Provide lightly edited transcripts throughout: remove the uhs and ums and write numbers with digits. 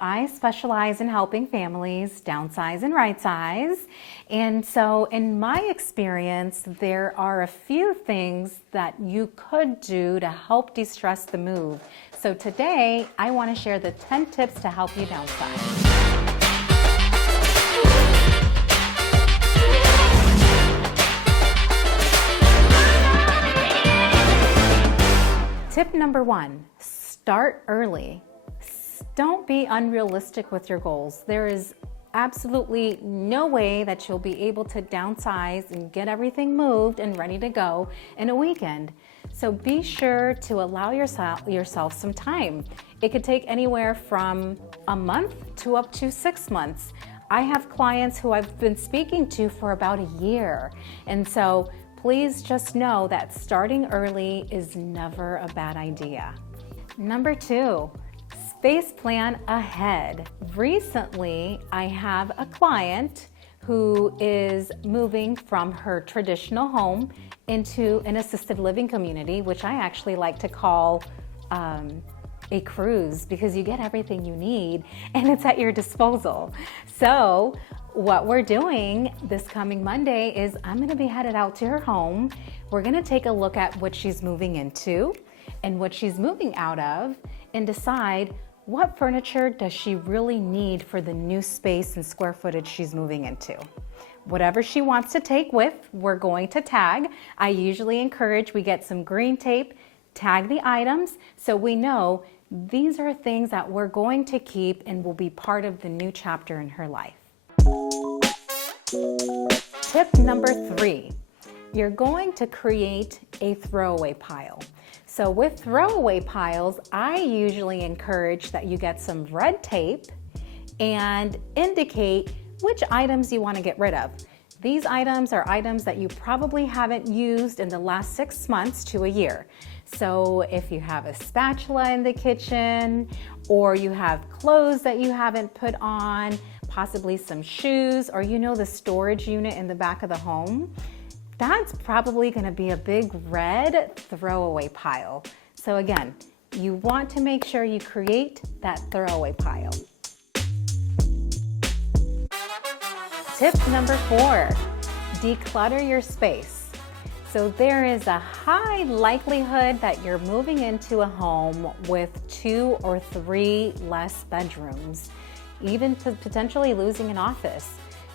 I specialize in helping families downsize and right size. And so in my experience, there are a few things that you could do to help de-stress the move. So today, I want to share the 10 tips to help you downsize. Tip number 1, start early. Don't be unrealistic with your goals. There is absolutely no way that you'll be able to downsize and get everything moved and ready to go in a weekend. So be sure to allow yourself some time. It could take anywhere from a month to up to 6 months. I have clients who I've been speaking to for about a year. And so please just know that starting early is never a bad idea. Number 2, space plan ahead. Recently, I have a client who is moving from her traditional home into an assisted living community, which I actually like to call a cruise, because you get everything you need and it's at your disposal. So what we're doing this coming Monday is I'm going to be headed out to her home. We're going to take a look at what she's moving into and what she's moving out of and decide what furniture does she really need for the new space and square footage she's moving into. Whatever she wants to take with, we're going to tag. I usually encourage we get some green tape, tag the items so we know these are things that we're going to keep and will be part of the new chapter in her life. Tip number 3, you're going to create a throwaway pile. So with throwaway piles, I usually encourage that you get some red tape and indicate which items you want to get rid of. These items are items that you probably haven't used in the last 6 months to a year. So if you have a spatula in the kitchen, or you have clothes that you haven't put on, possibly some shoes, or the storage unit in the back of the home, that's probably going to be a big red throwaway pile. So again, you want to make sure you create that throwaway pile. Tip number 4, declutter your space. So there is a high likelihood that you're moving into a home with 2 or 3 less bedrooms, even potentially losing an office.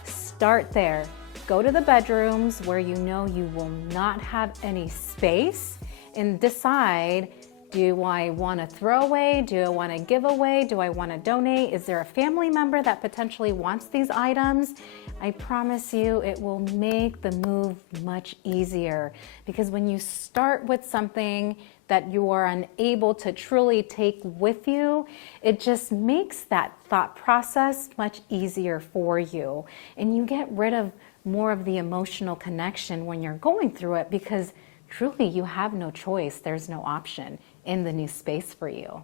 Start there. Go to the bedrooms where you know you will not have any space and decide, do I want to throw away? Do I want to give away? Do I want to donate? Is there a family member that potentially wants these items? I promise you it will make the move much easier, because when you start with something that you are unable to truly take with you, it just makes that thought process much easier for you. And you get rid of more of the emotional connection when you're going through it, because truly you have no choice. There's no option in the new space for you.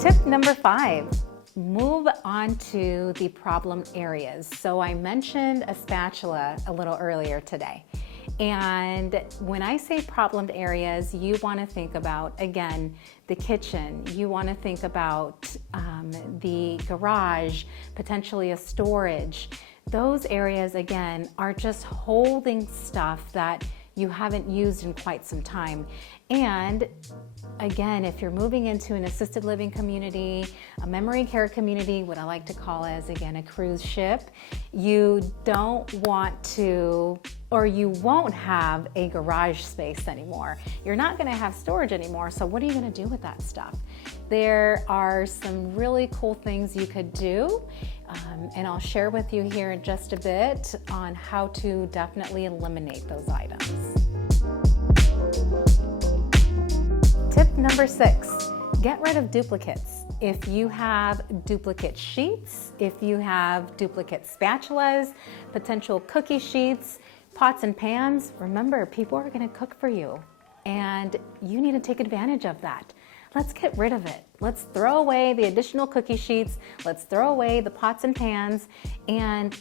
Tip number 5, move on to the problem areas. So I mentioned a spatula a little earlier today. And when I say problemed areas, you want to think about, again, the kitchen. You want to think about the garage, potentially a storage. Those areas, again, are just holding stuff that you haven't used in quite some time. And again, if you're moving into an assisted living community, a memory care community, what I like to call as, again, a cruise ship, you don't want to, or you won't have a garage space anymore. You're not going to have storage anymore. So what are you going to do with that stuff? There are some really cool things you could do. And I'll share with you here in just a bit on how to definitely eliminate those items. Tip number 6, get rid of duplicates. If you have duplicate sheets, if you have duplicate spatulas, potential cookie sheets, pots and pans, remember, people are going to cook for you and you need to take advantage of that. Let's get rid of it. Let's throw away the additional cookie sheets. Let's throw away the pots and pans. And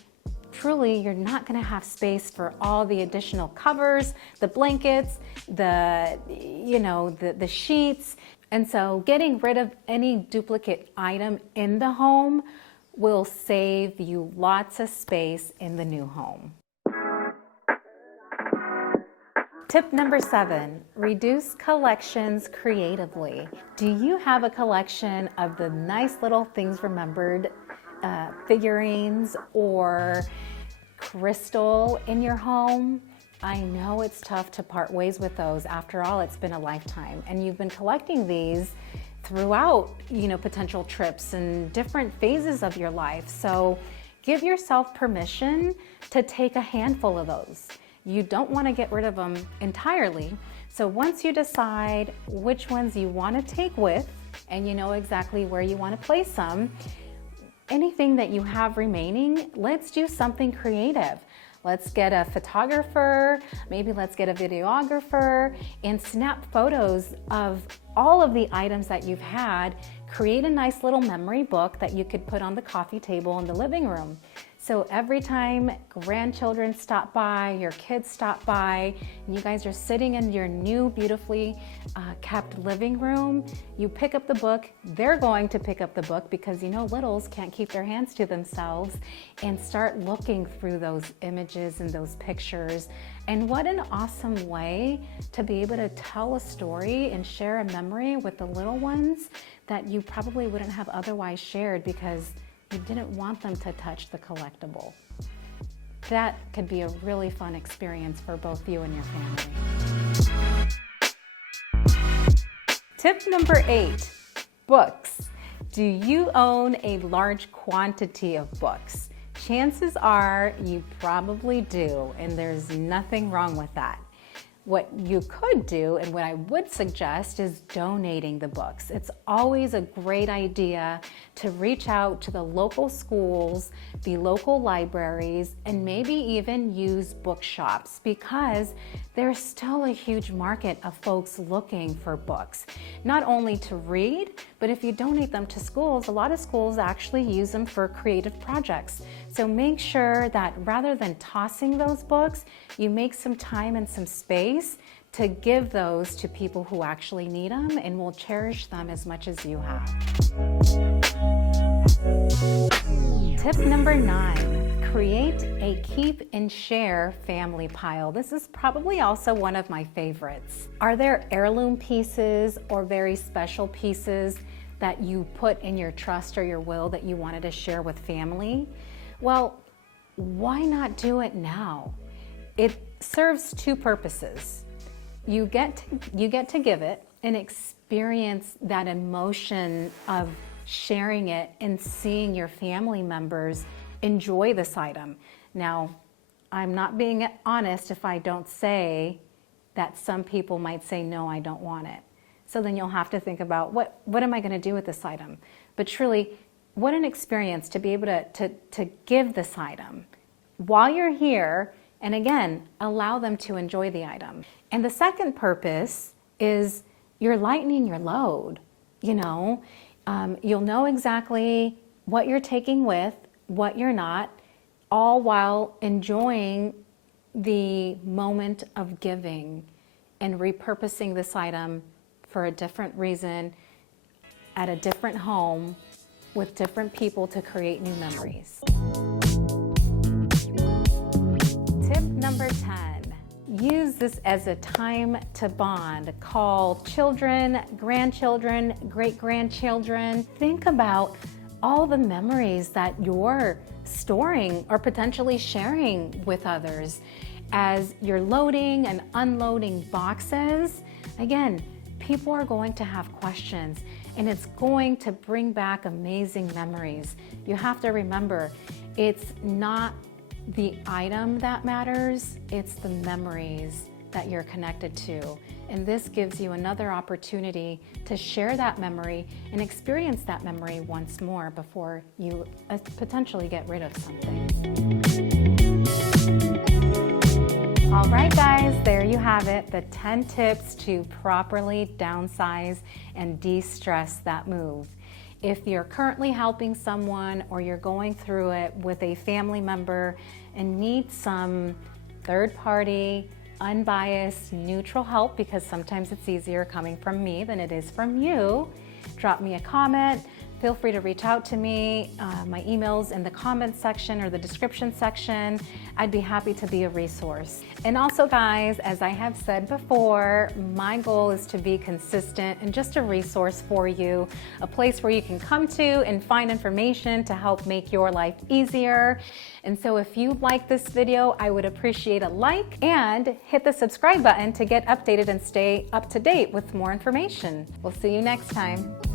truly, you're not going to have space for all the additional covers, the blankets, the sheets. And so getting rid of any duplicate item in the home will save you lots of space in the new home. Tip number 7, reduce collections creatively. Do you have a collection of the nice little things remembered figurines or crystal in your home? I know it's tough to part ways with those. After all, it's been a lifetime, and you've been collecting these throughout, potential trips and different phases of your life. So give yourself permission to take a handful of those. You don't want to get rid of them entirely. So once you decide which ones you want to take with, and you know exactly where you want to place them, anything that you have remaining, let's do something creative. Let's get a photographer, maybe let's get a videographer, and snap photos of all of the items that you've had. Create a nice little memory book that you could put on the coffee table in the living room. So every time grandchildren stop by, your kids stop by, and you guys are sitting in your new beautifully kept living room, you pick up the book. They're going to pick up the book because littles can't keep their hands to themselves, and start looking through those images and those pictures. And what an awesome way to be able to tell a story and share a memory with the little ones that you probably wouldn't have otherwise shared because you didn't want them to touch the collectible. That could be a really fun experience for both you and your family. Tip number 8, books. Do you own a large quantity of books? Chances are you probably do, and there's nothing wrong with that. What you could do, and what I would suggest, is donating the books. It's always a great idea to reach out to the local schools, the local libraries, and maybe even use bookshops, because there's still a huge market of folks looking for books, not only to read, but if you donate them to schools, a lot of schools actually use them for creative projects. So make sure that rather than tossing those books, you make some time and some space to give those to people who actually need them and will cherish them as much as you have. Tip number 9, create a keep and share family pile. This is probably also one of my favorites. Are there heirloom pieces or very special pieces that you put in your trust or your will that you wanted to share with family? Well, why not do it now? It serves two purposes. You get to give it and experience that emotion of sharing it and seeing your family members enjoy this item. Now, I'm not being honest if I don't say that some people might say, no, I don't want it. So then you'll have to think about what am I going to do with this item? But truly, what an experience to be able to give this item while you're here, and again, allow them to enjoy the item. And the second purpose is you're lightening your load. You'll know exactly what you're taking with, what you're not, all while enjoying the moment of giving and repurposing this item for a different reason, at a different home, with different people to create new memories. Tip number 10, use this as a time to bond. Call children, grandchildren, great-grandchildren. Think about all the memories that you're storing or potentially sharing with others as you're loading and unloading boxes. Again, people are going to have questions, and it's going to bring back amazing memories. You have to remember, it's not the item that matters, it's the memories that you're connected to. And this gives you another opportunity to share that memory and experience that memory once more before you potentially get rid of something. All right, guys, there you have it, the 10 tips to properly downsize and de-stress that move. If you're currently helping someone or you're going through it with a family member and need some third-party unbiased, neutral help, because sometimes it's easier coming from me than it is from you. Drop me a comment. Feel free to reach out to me. My email's in the comments section or the description section. I'd be happy to be a resource. And also, guys, as I have said before, my goal is to be consistent and just a resource for you, a place where you can come to and find information to help make your life easier. And so if you like this video, I would appreciate a like and hit the subscribe button to get updated and stay up to date with more information. We'll see you next time.